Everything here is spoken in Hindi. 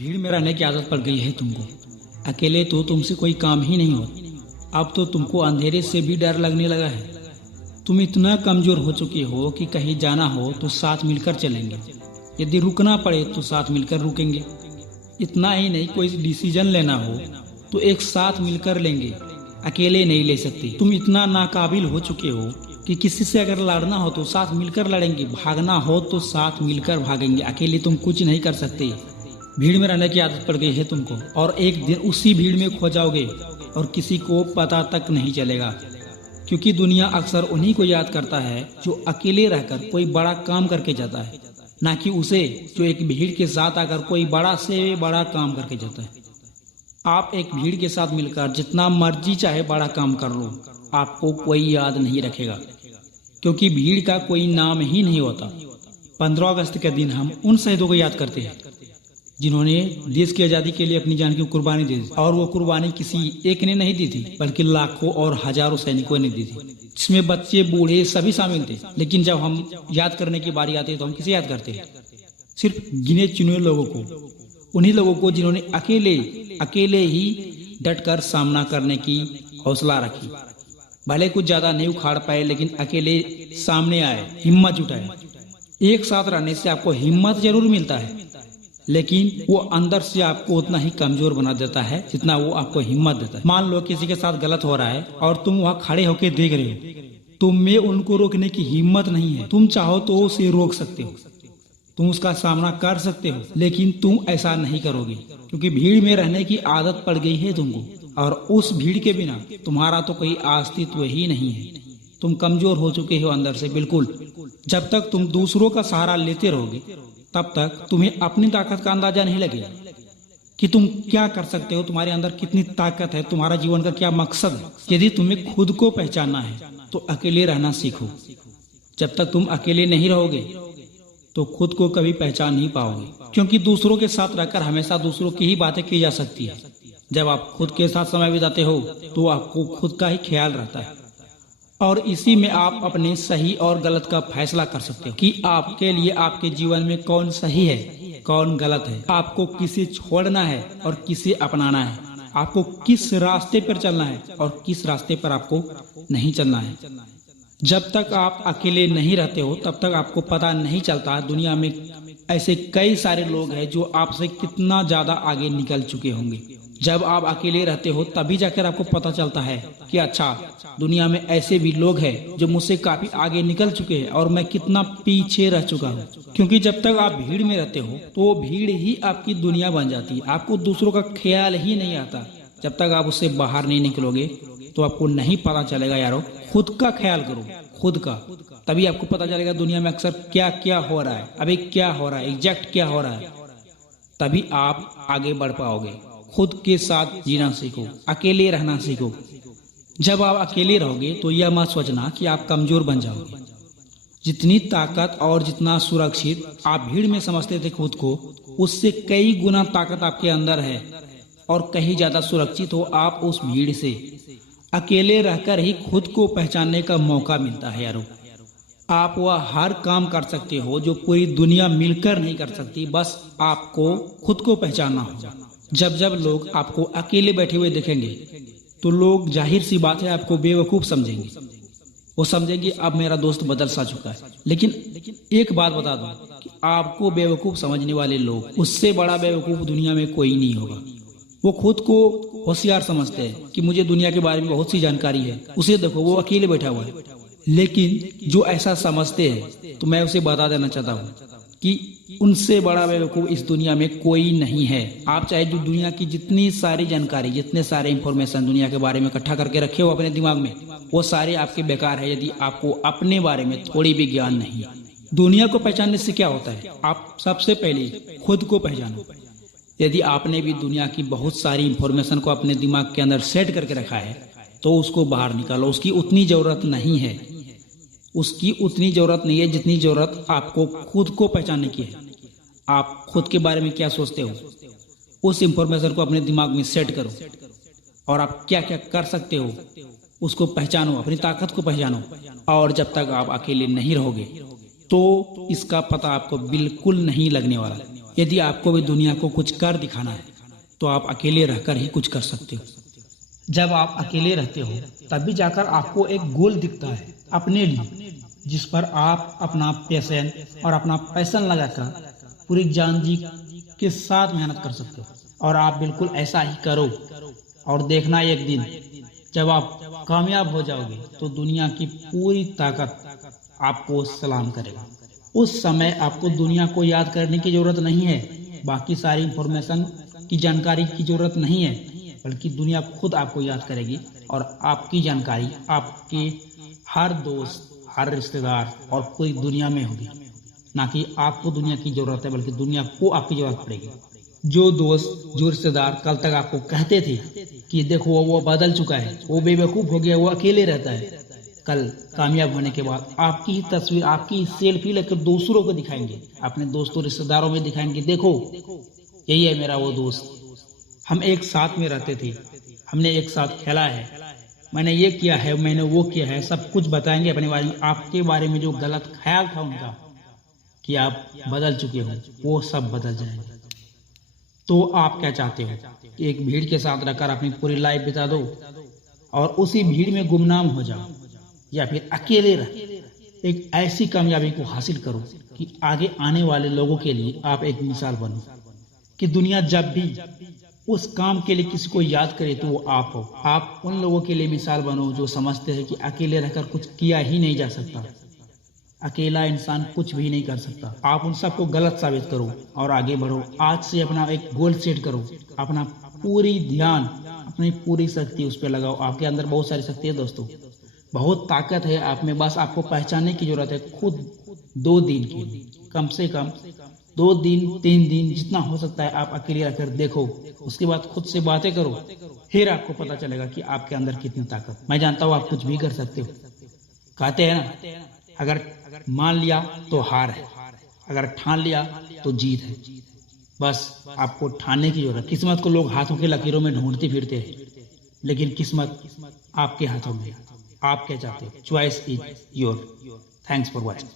भीड़ में रहने की आदत पड़ गई है तुमको। अकेले तो तुमसे कोई काम ही नहीं होता। अब तो तुमको अंधेरे से भी डर लगने लगा है। तुम इतना कमजोर हो चुके हो कि कहीं जाना हो तो साथ मिलकर चलेंगे, यदि रुकना पड़े तो साथ मिलकर रुकेंगे। इतना ही नहीं, कोई डिसीजन लेना हो तो एक साथ मिलकर लेंगे, अकेले नहीं ले सकते। तुम इतना नाकाबिल हो चुके हो कि किसी से अगर लड़ना हो तो साथ मिलकर लड़ेंगे, भागना हो तो साथ मिलकर भागेंगे। अकेले तुम कुछ नहीं कर सकते। भीड़ में रहने की आदत पड़ गई है तुमको, और एक दिन उसी भीड़ में खो जाओगे और किसी को पता तक नहीं चलेगा। क्योंकि दुनिया अक्सर उन्हीं को याद करता है जो अकेले रहकर कोई बड़ा काम करके जाता है, ना कि उसे जो एक भीड़ के साथ आकर कोई बड़ा से बड़ा काम करके जाता है। आप एक भीड़ के साथ मिलकर जितना मर्जी चाहे बड़ा काम कर लो, आपको कोई याद नहीं रखेगा, क्योंकि भीड़ का कोई नाम ही नहीं होता। 15 अगस्त के दिन हम उन शहीदों को याद करते हैं जिन्होंने देश की आजादी के लिए अपनी जान की कुर्बानी दी थी, और वो कुर्बानी किसी एक ने नहीं दी थी, बल्कि लाखों और हजारों सैनिकों ने दी थी, जिसमें बच्चे बूढ़े सभी शामिल थे। लेकिन जब हम याद करने की बारी आती है तो हम किसे याद करते हैं? सिर्फ गिने चुने लोगों को, उन्हीं लोगों को जिन्होंने अकेले ही डटकर सामना करने की हौसला रखी। भले कुछ ज्यादा नहीं उखाड़ पाए, लेकिन अकेले सामने आए, हिम्मत जुटाए। एक साथ रहने से आपको हिम्मत जरूर मिलता है, लेकिन वो अंदर से आपको उतना ही कमजोर बना देता है जितना वो आपको हिम्मत देता है। मान लो किसी के साथ गलत हो रहा है और तुम वहाँ खड़े होकर देख रहे हो, तुम में उनको रोकने की हिम्मत नहीं है। तुम चाहो तो उसे रोक सकते हो, तुम उसका सामना कर सकते हो, लेकिन तुम ऐसा नहीं करोगे, क्योंकि भीड़ में रहने की आदत पड़ गई है तुमको। और उस भीड़ के बिना तुम्हारा तो कोई अस्तित्व ही नहीं है। तुम कमजोर हो चुके हो अंदर से, बिल्कुल। जब तक तुम दूसरों का सहारा लेते रहोगे, तब तक तुम्हें अपनी ताकत का अंदाजा नहीं लगेगा कि तुम क्या कर सकते हो, तुम्हारे अंदर कितनी ताकत है, तुम्हारा जीवन का क्या मकसद है। यदि तुम्हें खुद को पहचानना है तो अकेले रहना सीखो। जब तक तुम अकेले नहीं रहोगे तो खुद को कभी पहचान नहीं पाओगे, क्योंकि दूसरों के साथ रहकर हमेशा दूसरों की ही बातें की जा सकती है। जब आप खुद के साथ समय बिताते हो तो आपको खुद का ही ख्याल रहता है, और इसी में आप अपने सही और गलत का फैसला कर सकते हो कि आपके लिए आपके जीवन में कौन सही है, कौन गलत है, आपको किसे छोड़ना है और किसे अपनाना है, आपको किस रास्ते पर चलना है और किस रास्ते पर आपको नहीं चलना है। जब तक आप अकेले नहीं रहते हो तब तक आपको पता नहीं चलता दुनिया में ऐसे कई सारे लोग हैं जो आपसे कितना ज्यादा आगे निकल चुके होंगे। जब आप अकेले रहते हो तभी जाकर आपको पता चलता है कि अच्छा, दुनिया में ऐसे भी लोग हैं जो मुझसे काफी आगे निकल चुके हैं और मैं कितना पीछे रह चुका हूँ। क्योंकि जब तक आप भीड़ में रहते हो तो भीड़ ही आपकी दुनिया बन जाती है, आपको दूसरों का ख्याल ही नहीं आता। जब तक आप उससे बाहर नहीं निकलोगे तो आपको नहीं पता चलेगा यारो, खुद का ख्याल करो, खुद का। तभी आपको पता चलेगा दुनिया में अक्सर क्या क्या हो रहा है, अभी क्या हो रहा है, एग्जैक्ट क्या हो रहा है। तभी आप आगे बढ़ पाओगे। खुद के साथ जीना सीखो, अकेले रहना सीखो। जब आप अकेले रहोगे तो यह मत सोचना कि आप कमजोर बन जाओगे। जितनी ताकत और जितना सुरक्षित आप भीड़ में समझते थे खुद को, उससे कई गुना ताकत आपके अंदर है, और कहीं ज्यादा सुरक्षित हो आप उस भीड़ से। अकेले रहकर ही खुद को पहचानने का मौका मिलता है यारो। आप वह हर काम कर सकते हो जो पूरी दुनिया मिलकर नहीं कर सकती, बस आपको खुद को पहचानना होगा। जब जब लोग आपको अकेले बैठे हुए देखेंगे तो लोग जाहिर सी बात है आपको बेवकूफ समझेंगे। वो समझेंगे अब मेरा दोस्त बदल सा चुका है। लेकिन एक बात बता दूं कि आपको बेवकूफ समझने वाले लोग, उससे बड़ा बेवकूफ दुनिया में कोई नहीं होगा। वो खुद को होशियार समझते हैं कि मुझे दुनिया के बारे में बहुत सी जानकारी है, उसे देखो वो अकेले बैठा हुआ है। लेकिन जो ऐसा समझते हैं तो मैं उसे बता देना चाहता हूँ कि उनसे बड़ा बेवकूफ इस दुनिया में कोई नहीं है। आप चाहे जो दुनिया की जितनी सारी जानकारी, जितने सारे इंफॉर्मेशन दुनिया के बारे में इकट्ठा करके रखे हो अपने दिमाग में, वो सारे आपके बेकार है यदि आपको अपने बारे में थोड़ी भी ज्ञान नहीं है। दुनिया को पहचानने से क्या होता है? आप सबसे पहले खुद को पहचानो। यदि आपने भी दुनिया की बहुत सारी इंफॉर्मेशन को अपने दिमाग के अंदर सेट करके रखा है तो उसको बाहर निकालो। उसकी उतनी जरूरत नहीं है, उसकी उतनी जरूरत नहीं है जितनी जरूरत आपको खुद को पहचानने की है। आप खुद के बारे में क्या सोचते हो, उस इंफॉर्मेशन को अपने दिमाग में सेट करो, और आप क्या क्या कर सकते हो उसको पहचानो, अपनी ताकत को पहचानो। और जब तक आप अकेले नहीं रहोगे तो इसका पता आपको बिल्कुल नहीं लगने वाला। यदि आपको भी दुनिया को कुछ कर दिखाना है तो आप अकेले रहकर ही कुछ कर सकते हो। जब आप अकेले रहते हो तभी जाकर आपको एक गोल दिखता है अपने लिए, जिस पर आप अपना पैशन लगाकर पूरी जान जी के साथ मेहनत कर सकते हो। और आप बिल्कुल ऐसा ही करो और देखना एक दिन जब आप कामयाब हो जाओगे तो दुनिया की पूरी ताकत आपको सलाम करेगा। उस समय आपको दुनिया को याद करने की जरूरत नहीं है, बाकी सारी इंफॉर्मेशन की जानकारी की जरूरत नहीं है, बल्कि दुनिया खुद आपको याद करेगी और आपकी जानकारी आपके हर दोस्त, हर रिश्तेदार और पूरी दुनिया में होगी। ना कि आपको दुनिया की जरूरत है, बल्कि दुनिया को आपकी जरूरत पड़ेगी। जो दोस्त, जो रिश्तेदार कल तक आपको कहते थे कि देखो वो बदल चुका है, वो बेवकूफ हो गया, वो अकेले रहता है, कल कामयाब होने के बाद आपकी ही तस्वीर, आपकी ही सेल्फी लेकर दूसरों को दिखाएंगे, अपने दोस्तों रिश्तेदारों में दिखाएंगे, देखो यही है मेरा वो दोस्त, हम एक साथ में रहते थे, हमने एक साथ खेला है, मैंने ये किया है, मैंने वो किया है, सब कुछ बताएंगे अपने बारे में। आपके बारे में जो गलत ख्याल था उनका कि आप बदल चुके हो, वो सब बदल जाएंगे। तो आप क्या चाहते हो कि एक भीड़ के साथ रहकर अपनी पूरी लाइफ बिता दो और उसी भीड़ में गुमनाम हो जाओ, या फिर अकेले रह एक ऐसी कामयाबी को हासिल करो कि आगे आने वाले लोगों के लिए आप एक मिसाल बनो, कि दुनिया जब भी उस काम के लिए किसी को याद करे तो वो आप हो। आप उन लोगों के लिए मिसाल बनो जो समझते हैं कि अकेले रहकर कुछ किया ही नहीं जा सकता, अकेला इंसान कुछ भी नहीं कर सकता। आप उन सबको गलत साबित करो और आगे बढ़ो। आज से अपना एक गोल सेट करो, अपना पूरी ध्यान, अपनी पूरी शक्ति उस पर लगाओ। आपके अंदर बहुत सारी शक्ति है दोस्तों, बहुत ताकत है आप में, बस आपको पहचानने की जरूरत है। खुद 2 दिन के लिए, कम से कम 2 दिन 3 दिन जितना हो सकता है आप अकेले रहकर देखो, उसके बाद खुद से बातें करो, फिर आपको पता चलेगा कि आपके अंदर कितनी ताकत। मैं जानता हूँ आप कुछ भी कर सकते हो। कहते हैं ना, अगर मान लिया तो हार है, अगर ठान लिया तो जीत है। बस आपको ठानने की जरूरत। किस्मत को लोग हाथों के लकीरों में ढूंढते फिरते हैं, लेकिन किस्मत आपके हाथों में है। आप क्या चाहते हो? Choice is your. Thanks for watching.